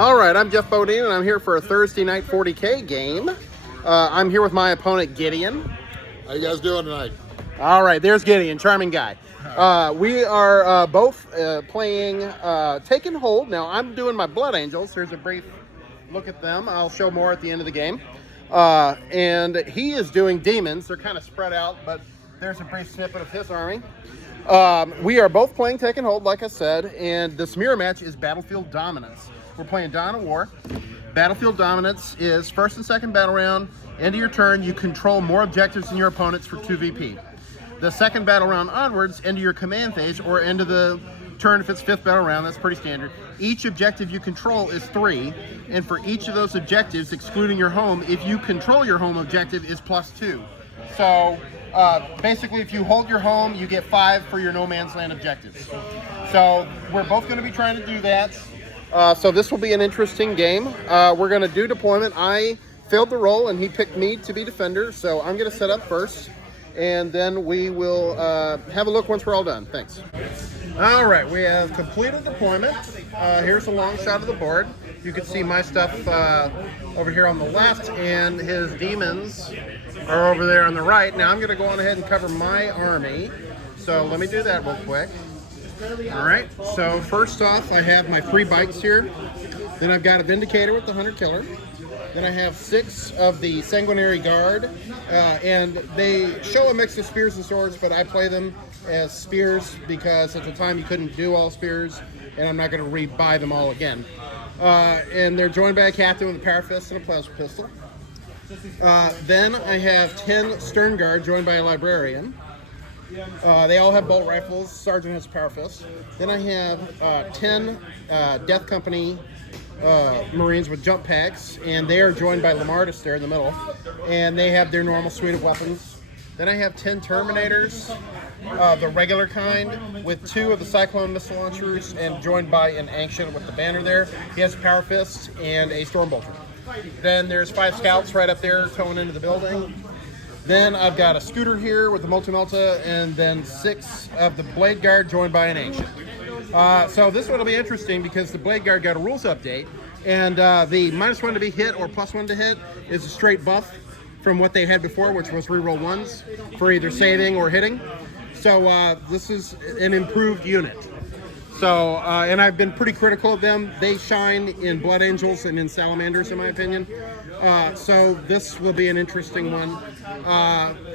All right, I'm Jeff Bodine, and I'm here for a Thursday night 40K game. I'm here with my opponent, Gideon. How you guys doing tonight? All right, there's Gideon, charming guy. We are both playing Take and Hold. Now, I'm doing my Blood Angels. Here's a brief look at them. I'll show more at the end of the game. And he is doing Demons. They're kind of spread out, but there's a brief snippet of his army. We are both playing Take and Hold, like I said, and this mirror match is Battlefield Dominance. We're playing Dawn of War. Battlefield Dominance is first and second battle round. End of your turn, you control more objectives than your opponents for 2 VP. The second battle round onwards, end of your command phase, or end of the turn if it's fifth battle round, that's pretty standard. Each objective you control is 3, and for each of those objectives, excluding your home, if you control your home objective, is +2. So basically, if you hold your home, you get 5 for your no man's land objectives. So we're both going to be trying to do that. So this will be an interesting game. We're going to do deployment. I failed the roll, and he picked me to be defender, so I'm going to set up first, and then we will have a look once we're all done. Thanks. All right, we have completed deployment. Here's a long shot of the board. You can see my stuff over here on the left, and his demons are over there on the right. Now I'm going to go on ahead and cover my army. So let me do that real quick. All right, so first off, I have my 3 bites here. Then I've got a Vindicator with the Hunter Killer. Then I have 6 of the Sanguinary Guard, and they show a mix of spears and swords, but I play them as spears because at the time you couldn't do all spears, and I'm not going to re-buy them all again. And they're joined by a captain with a Power Fist and a Plasma Pistol. Then I have 10 Stern Guard joined by a Librarian. They all have bolt rifles. Sergeant has a Power Fist. Then I have 10 Death Company Marines with jump packs, and they are joined by Lamardis there in the middle, and they have their normal suite of weapons. Then I have 10 Terminators, the regular kind, with 2 of the Cyclone missile launchers, and joined by an Ancient with the banner there. He has a Power Fist and a Stormbolter. Then there's 5 Scouts right up there towing into the building. Then I've got a Scooter here with the Multi-Melta, and then 6 of the Blade Guard joined by an Ancient. So this one will be interesting because the Blade Guard got a rules update, and the -1 to be hit or +1 to hit is a straight buff from what they had before, which was reroll 1s for either saving or hitting. So this is an improved unit. So, and I've been pretty critical of them. They shine in Blood Angels and in Salamanders, in my opinion. So this will be an interesting one.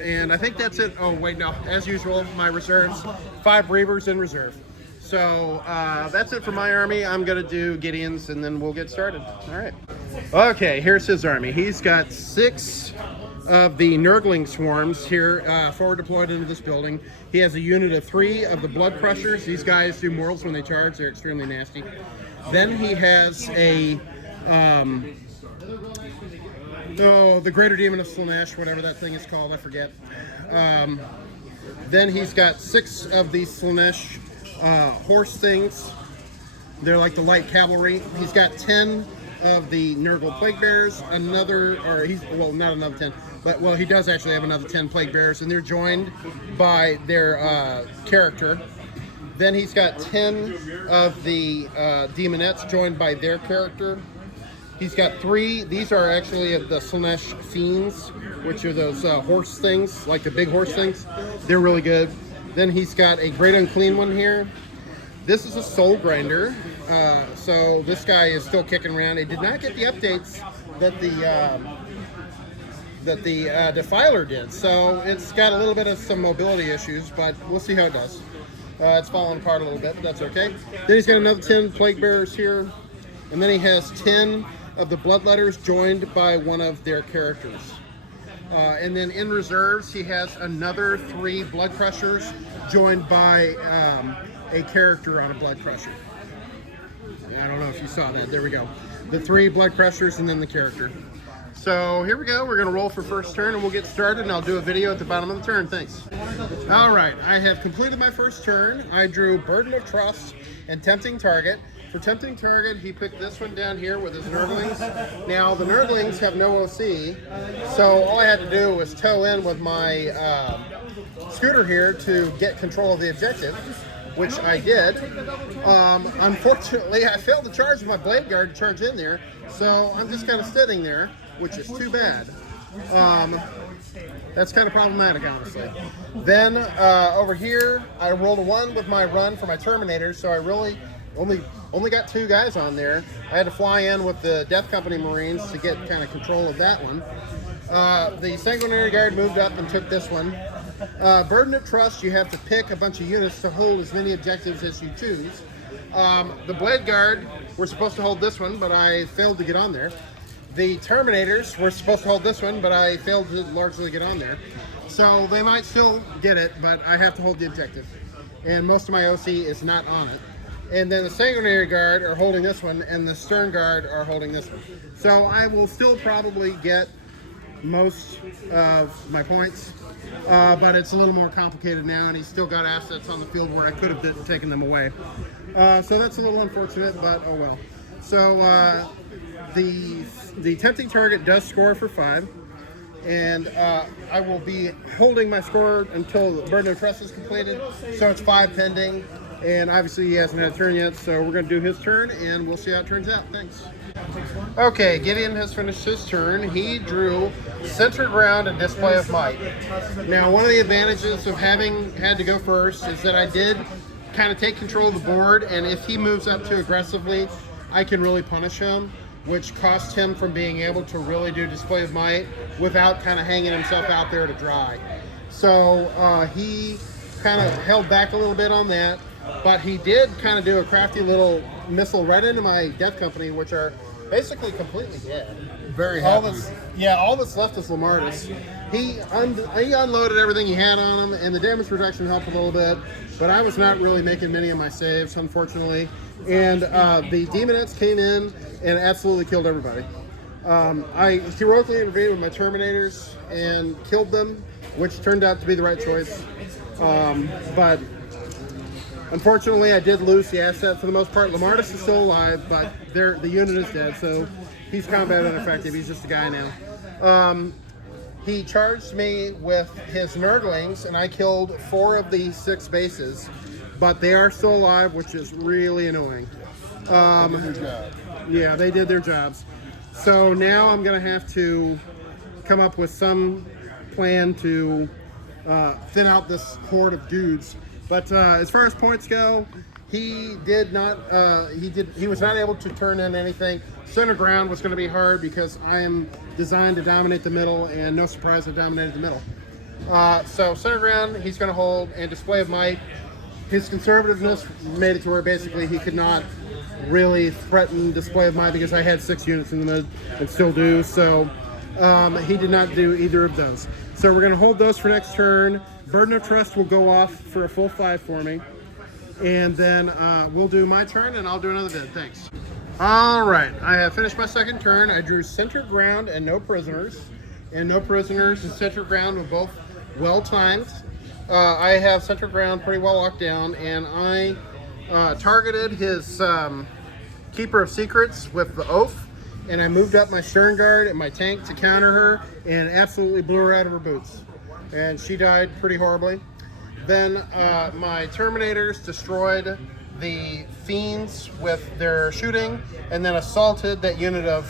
And I think that's it. Oh, wait, no. As usual, my reserves. 5 Reavers in reserve. So that's it for my army. I'm going to do Gideon's, and then we'll get started. All right. Okay, here's his army. He's got 6 of the Nurgling Swarms here forward deployed into this building. He has a unit of 3 of the Blood Crushers. These guys do mortals when they charge. They're extremely nasty. Then he has a the Greater Demon of Slaanesh, whatever that thing is called, I forget. Then he's got 6 of these Slaanesh horse things. They're like the light cavalry. He's got 10 of the Nurgle Plague Bearers, not another 10, but well, he does actually have another 10 Plague Bearers, and they're joined by their character. Then he's got 10 of the Demonettes joined by their character. He's got 3, these are actually the Slaanesh Fiends, which are those horse things, like the big horse things. They're really good. Then he's got a Great Unclean one here. This is a Soul Grinder, so this guy is still kicking around. It did not get the updates that the Defiler did, so it's got a little bit of some mobility issues, but we'll see how it does. It's falling apart a little bit, but that's okay. Then he's got another 10 Plague Bearers here, and then he has 10 of the Bloodletters joined by one of their characters. And then in reserves, he has another 3 Blood Crushers joined by a character on a Blood Crusher. I don't know if you saw that. There we go. The 3 Blood Crushers and then the character. So here we go. We're going to roll for first turn, and we'll get started, and I'll do a video at the bottom of the turn. Thanks. All right. I have completed my first turn. I drew Burden of Trust and Tempting Target. For Tempting Target, he picked this one down here with his Nurglings. Now, the Nurglings have no OC, so all I had to do was tow in with my Scooter here to get control of the objective. which I did. Unfortunately, I failed to charge my blade guard to charge in there, so I'm just kind of sitting there, which is too bad. That's kind of problematic, honestly. Then over here, I rolled a 1 with my run for my Terminators, so I really only got 2 guys on there. I had to fly in with the Death Company Marines to get kind of control of that one. The Sanguinary Guard moved up and took this one. Burden of Trust, you have to pick a bunch of units to hold as many objectives as you choose. The Blade Guard were supposed to hold this one, but I failed to get on there. The Terminators were supposed to hold this one, but I failed to largely get on there. So they might still get it, but I have to hold the objective. And most of my OC is not on it. And then the Sanguinary Guard are holding this one, and the Stern Guard are holding this one. So I will still probably get most of my points, but it's a little more complicated now, and he's still got assets on the field where I could have taken them away. So that's a little unfortunate, but oh well. So the tempting target does score for 5, and I will be holding my score until the Burden of Trust is completed, so it's 5 pending, and obviously he hasn't had a turn yet, so we're going to do his turn, and we'll see how it turns out. Thanks. Okay, Gideon has finished his turn. He drew Center Ground and Display of Might. Now, one of the advantages of having had to go first is that I did kind of take control of the board, and if he moves up too aggressively, I can really punish him, which costs him from being able to really do Display of Might without kind of hanging himself out there to dry. So he kind of held back a little bit on that, but he did kind of do a crafty little missile right into my Death Company, which are basically completely dead. Very happy. All that's left is Lamardis. He unloaded everything he had on him, and the damage reduction helped a little bit, but I was not really making many of my saves, unfortunately. And the Demonettes came in and absolutely killed everybody. I heroically intervened with my Terminators and killed them, which turned out to be the right choice. But unfortunately, I did lose the asset for the most part. Lamardis is still alive, but the unit is dead, so he's combat ineffective. He's just a guy now. He charged me with his Nurglings, and I killed 4 of the 6 bases, but they are still alive, which is really annoying. Yeah, they did their jobs. So now I'm going to have to come up with some plan to thin out this horde of dudes. But as far as points go, he was not able to turn in anything. Center Ground was going to be hard because I am designed to dominate the middle, and no surprise I dominated the middle. So Center Ground, he's going to hold, and Display of Might. His conservativeness made it to where basically he could not really threaten Display of Might because I had 6 units in the mid and still do. So he did not do either of those. So we're going to hold those for next turn. Burden of Trust will go off for a full 5 for me. And then we'll do my turn, and I'll do another bid. Thanks. All right. I have finished my second turn. I drew Center Ground and No Prisoners. And No Prisoners and Center Ground were both well-timed. I have Center Ground pretty well locked down, and I targeted his Keeper of Secrets with the Oath, and I moved up my Stern Guard and my tank to counter her, and absolutely blew her out of her boots. And she died pretty horribly. Then my Terminators destroyed the Fiends with their shooting, and then assaulted that unit of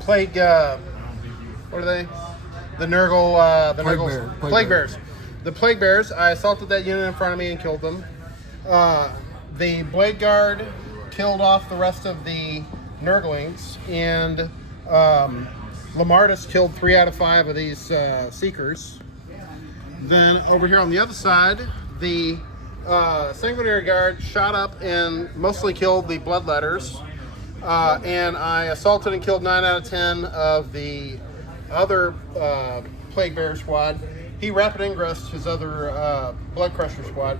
Plague. What are they? The Nurgle. Plague Bears. The Plague Bears. I assaulted that unit in front of me and killed them. The Blade Guard killed off the rest of the Nurglings, and Lamardis killed 3 out of 5 of these Seekers. Then over here on the other side, the Sanguinary Guard shot up and mostly killed the Bloodletters. And I assaulted and killed 9 out of 10 of the other Plague Bear squad. He rapid ingressed his other Blood Crusher squad.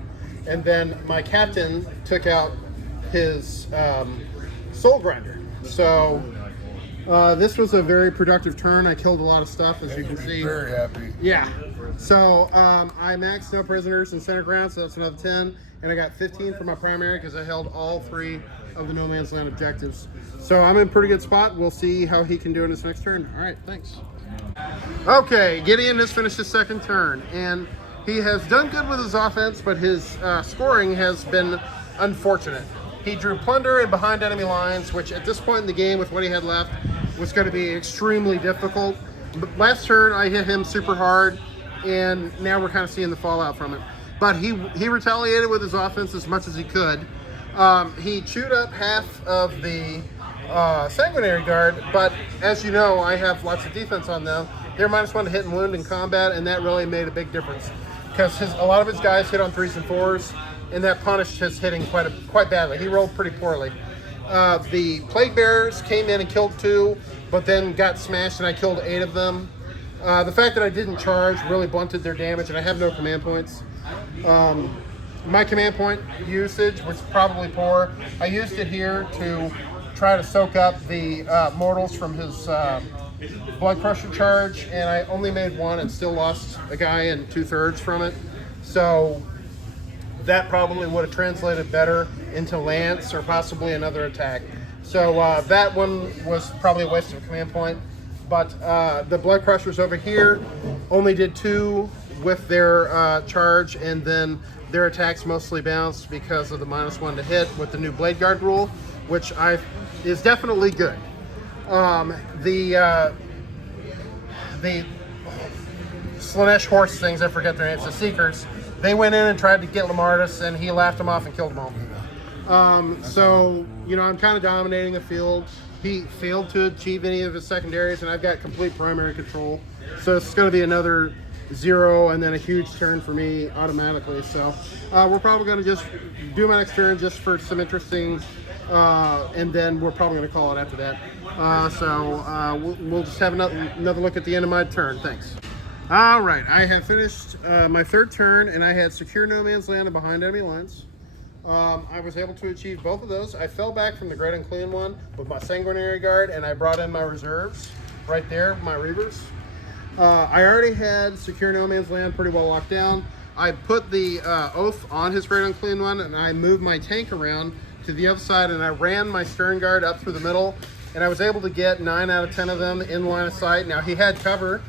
And then my captain took out his Soul Grinder. So this was a very productive turn. I killed a lot of stuff, as you can see. Very happy. Yeah. So I maxed No Prisoners and Center Ground, so that's another 10. And I got 15 for my primary because I held all 3 of the No Man's Land objectives. So I'm in a pretty good spot. We'll see how he can do in his next turn. All right, thanks. Okay, Gideon has finished his second turn, and he has done good with his offense, but his scoring has been unfortunate. He drew plunder and behind enemy lines, which at this point in the game, with what he had left, was going to be extremely difficult. But last turn, I hit him super hard, and now we're kind of seeing the fallout from it. But he retaliated with his offense as much as he could. He chewed up half of the Sanguinary Guard, but as you know, I have lots of defense on them. They're -1 to hit and wound in combat, and that really made a big difference because a lot of his guys hit on 3s and 4s, and that punished his hitting quite badly. He rolled pretty poorly. The Plague Bearers came in and killed 2, but then got smashed, and I killed 8 of them. The fact that I didn't charge really blunted their damage, and I have no command points. My command point usage was probably poor. I used it here to try to soak up the mortals from his Blood Crusher charge, and I only made 1 and still lost a guy in 2/3 from it. So that probably would have translated better into Lance or possibly another attack. So that one was probably a waste of a command point. But the Blood Crushers over here only did 2 with their charge, and then their attacks mostly bounced because of the -1 to hit with the new Blade Guard rule, which is definitely good. The Slaanesh horse things, I forget their names, the Seekers, they went in and tried to get Lamardus, and he laughed them off and killed them all. So, I'm kind of dominating the field. He failed to achieve any of his secondaries, and I've got complete primary control. So it's going to be another 0 and then a huge turn for me automatically. So we're probably going to just do my next turn just for some interesting, and then we're probably going to call it after that. We'll just have another look at the end of my turn. Thanks. All right, I have finished my 3rd turn, and I had secure no man's land and behind enemy lines. I was able to achieve both of those. I fell back from the Great Unclean One with my Sanguinary Guard, and I brought in my reserves right there, my Reavers. I already had secure no man's land pretty well locked down. I put the Oath on his Great Unclean One, and I moved my tank around to the other side, and I ran my Stern Guard up through the middle, and I was able to get 9 out of 10 of them in line of sight. Now, he had cover,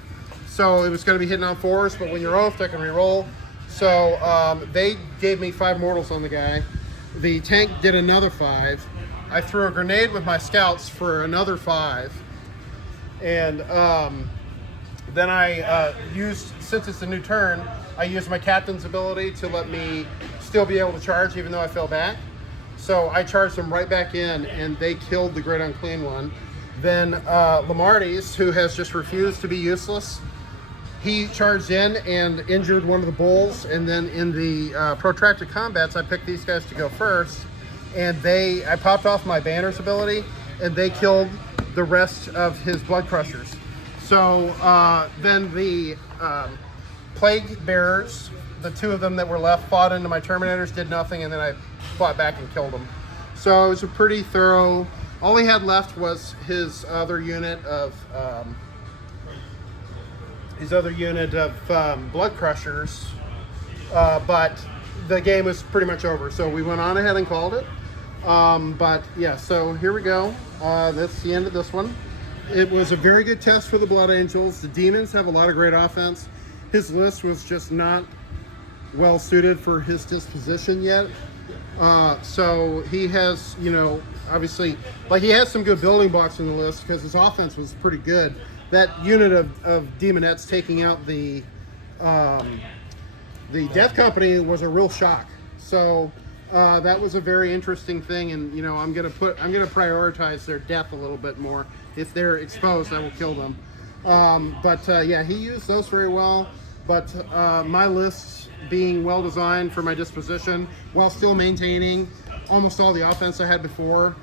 so it was going to be hitting on 4s, but when you're Oathed, I can reroll. So they gave me 5 mortals on the guy. The tank did another 5. I threw a grenade with my scouts for another 5. And then I used, since it's a new turn, I used my captain's ability to let me still be able to charge even though I fell back. So I charged them right back in, and they killed the Great Unclean One. Then Lamardes, who has just refused to be useless, he charged in and injured one of the bulls, and then in the protracted combats, I picked these guys to go first, and I popped off my Banner's ability, and they killed the rest of his Blood Crushers. So then the Plague Bearers, the 2 of them that were left, fought into my Terminators, did nothing, and then I fought back and killed them. So it was a pretty thorough. All he had left was his other unit of Blood Crushers, but the game was pretty much over. So we went on ahead and called it. But yeah, so here we go. That's the end of this one. It was a very good test for the Blood Angels. The Demons have a lot of great offense. His list was just not well suited for his disposition yet. So he has, obviously, he has some good building blocks in the list because his offense was pretty good. That unit of Demonettes taking out the Death Company was a real shock. So that was a very interesting thing, and I'm gonna prioritize their death a little bit more. If they're exposed, I will kill them. Yeah, he used those very well. But my lists being well designed for my disposition while still maintaining almost all the offense I had before,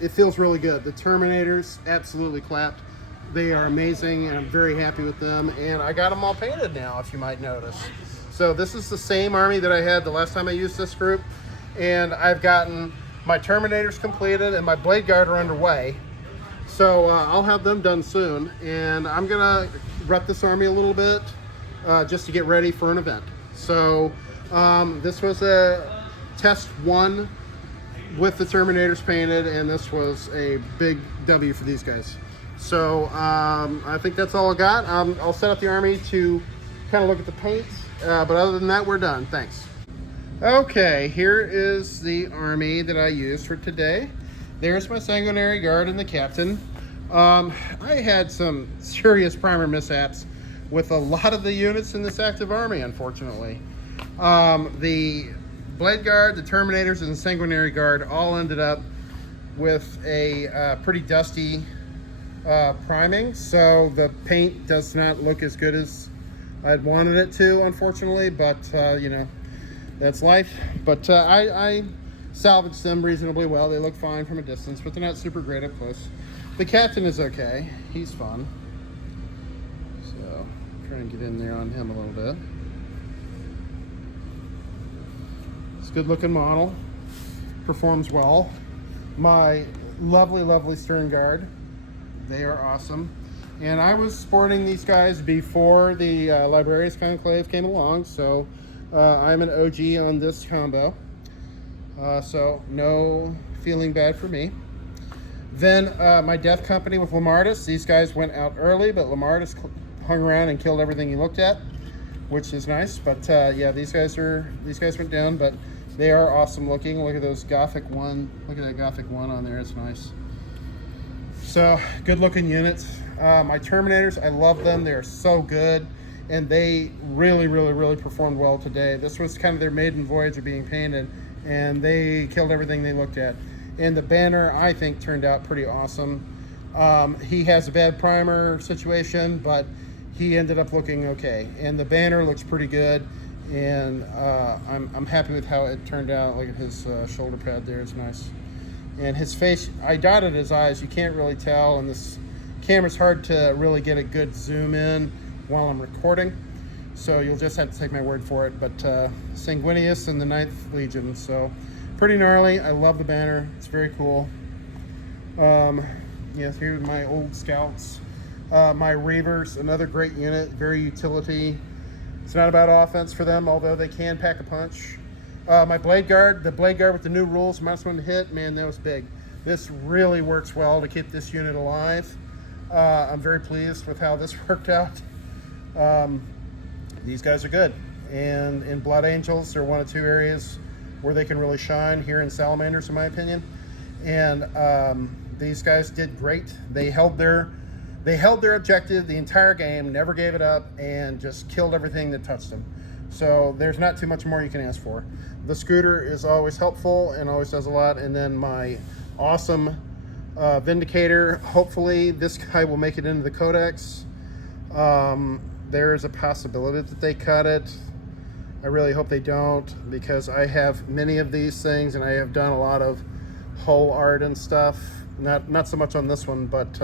it feels really good. The Terminators absolutely clapped. They are amazing, and I'm very happy with them. And I got them all painted now, if you might notice. So this is the same army that I had the last time I used this group. And I've gotten my Terminators completed, and my Blade Guard are underway. So I'll have them done soon. And I'm going to rep this army a little bit just to get ready for an event. So this was a test 1 with the Terminators painted, and this was a big W for these guys. So I think that's all I got. I'll set up the army to kind of look at the paints But other than that, we're done. Thanks. Okay, here is the army that I used for today. There's my Sanguinary Guard and the captain. I had some serious primer mishaps with a lot of the units in this active army, unfortunately. The Blade Guard, the Terminators, and the Sanguinary Guard all ended up with a pretty dusty priming, so the paint does not look as good as I'd wanted it to, unfortunately, but you know, that's life. But I salvaged them reasonably well. They look fine from a distance, but they're not super great up close. The captain is okay. He's fun. So, try and get in there on him a little bit. It's a good looking model. Performs well. My lovely Stern Guard. They are awesome. And I was sporting these guys before the Librarius Conclave came along, so I'm an OG on this combo. So no feeling bad for me. Then my Death Company with Lamardus. These guys went out early, but Lamardus hung around and killed everything he looked at, which is nice. But yeah, these guys went down, but they are awesome looking. Look at those Gothic 1. Look at that Gothic 1 on there. It's nice. So good looking units. My Terminators, I love them. They're so good, and they really performed well today. This was kind of their maiden voyage of being painted, and they killed everything they looked at. And the banner, I think, turned out pretty awesome. He has a bad primer situation, but he ended up looking okay. And the banner looks pretty good, and I'm happy with how it turned out. Look at his shoulder pad there, it's nice. And his face, I dotted his eyes. You can't really tell, and this camera's hard to really get a good zoom in while I'm recording. So you'll just have to take my word for it. But Sanguinius and the 9th Legion, so pretty gnarly. I love the banner. It's very cool. Yes, here's my old scouts. My Reavers, another great unit, very utility. It's not about offense for them, although they can pack a punch. My Blade Guard, the Blade Guard with the new rules, -1 to hit, man, that was big. This really works well to keep this unit alive. I'm very pleased with how this worked out. These guys are good. And in Blood Angels, they're one of two areas where they can really shine here in Salamanders, in my opinion. And these guys did great. They held their objective the entire game, never gave it up, and just killed everything that touched them. So there's not too much more you can ask for. The Scooter is always helpful and always does a lot. And then my awesome Vindicator, hopefully this guy will make it into the Codex. There is a possibility that they cut it. I really hope they don't, because I have many of these things and I have done a lot of hull art and stuff. Not so much on this one, but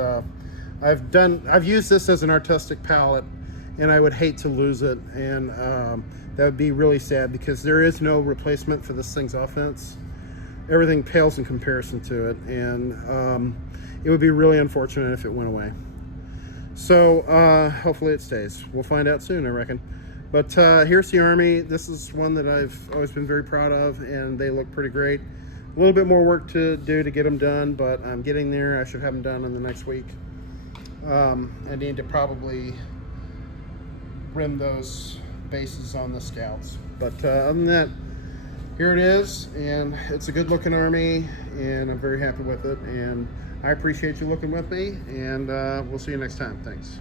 I've used this as an artistic palette, and I would hate to lose it, and that would be really sad, because there is no replacement for this thing's offense. Everything pales in comparison to it, and it would be really unfortunate if it went away. So hopefully it stays. We'll find out soon, I reckon. But here's the army. This is one that I've always been very proud of, and they look pretty great. A little bit more work to do to get them done, but I'm getting there. I should have them done in the next week. I need to probably rim those bases on the scouts. But other than that, here it is, and it's a good looking army, and I'm very happy with it, and I appreciate you looking with me, and we'll see you next time. Thanks.